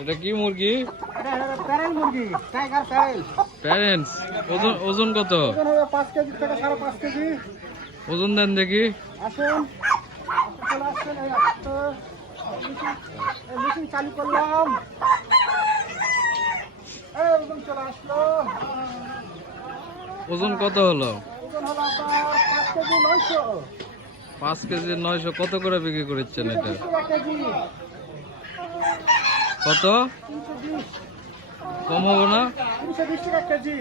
এটা কি মুরগি? প্যারেল মুরগি, টাইগার প্যারেল। প্যারেন্টস। ওজন কত? ওজন হবে 5 কেজি থেকে 5.5 কেজি। ওজন দেন দেখি। আসুন, চলে আসছেন। এই মেশিন চালু করলাম। এই ওজন চলে আসলো। ওজন কত হলো? ওজন হলো আপনার 5 কেজি 900। 5 কেজি 900। কত করে বিক্রি করছেন এটা? 320 টাকা কেজি। কত? 320। কম হবে না? 320 টাকা কেজি।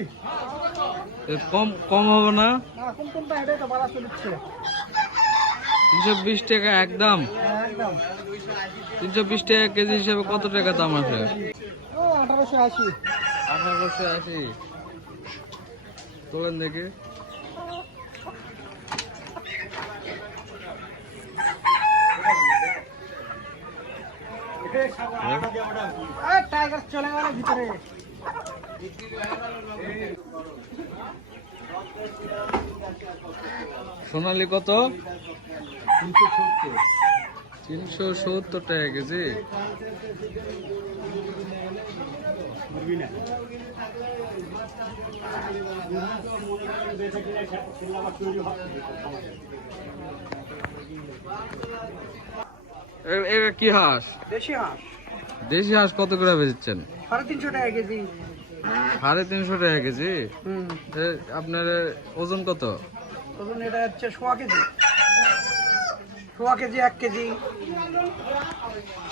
কম হবে না? না, কোনটা এটাই তো বাড়া চলছে। 320 টাকা একদম? একদম। 320 টাকা কেজি হিসেবে কত টাকা দাম আছে? 1880। 1880। তোলেন দেখি। টাইগার চলে গেল ভিতরে। সোনালি কত? 370 টাকা কেজি। এটা কি হাঁস? দেশি হাঁস। দেশি হাঁস কত করে বেচছেন? 350 টাকা কেজি। 350 টাকা কেজি। আপনার ওজন কত? ওজন এটা হচ্ছে 100 কেজি। 100 KG 1 KG.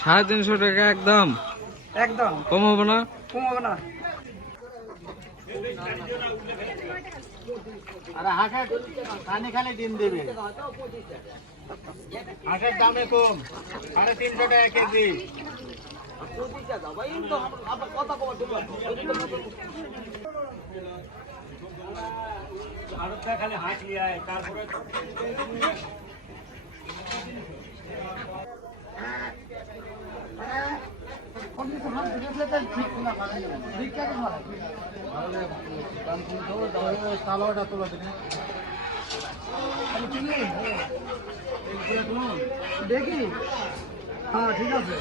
350 টাকা একদম? একদম। কম হবে না? কম হবে না। আরে হাঁসের পানি খালি ডিম দেবে। হাঁসের দামে কম, 350 টাকা কেজি। খালি হাঁস নিয়ে আয়, তারপরে দেখি। হ্যাঁ, ঠিক আছে।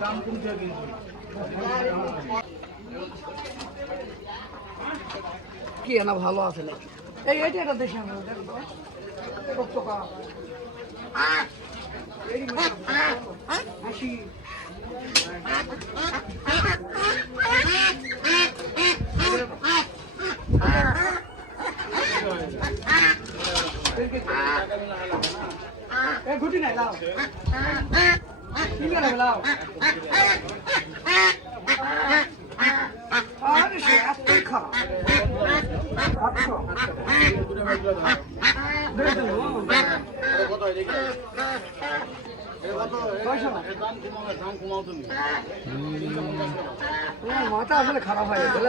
দাম কমছে কিন্তু কি না ভালো আছে নাকি? এইটা একটা দেশি আমরা টকটকা। হাসি ঘুটি নাই লাও কি করে লাও আরে সে এত খারাপ। আচ্ছা মাথা আসলে খারাপ হয়ে গেল।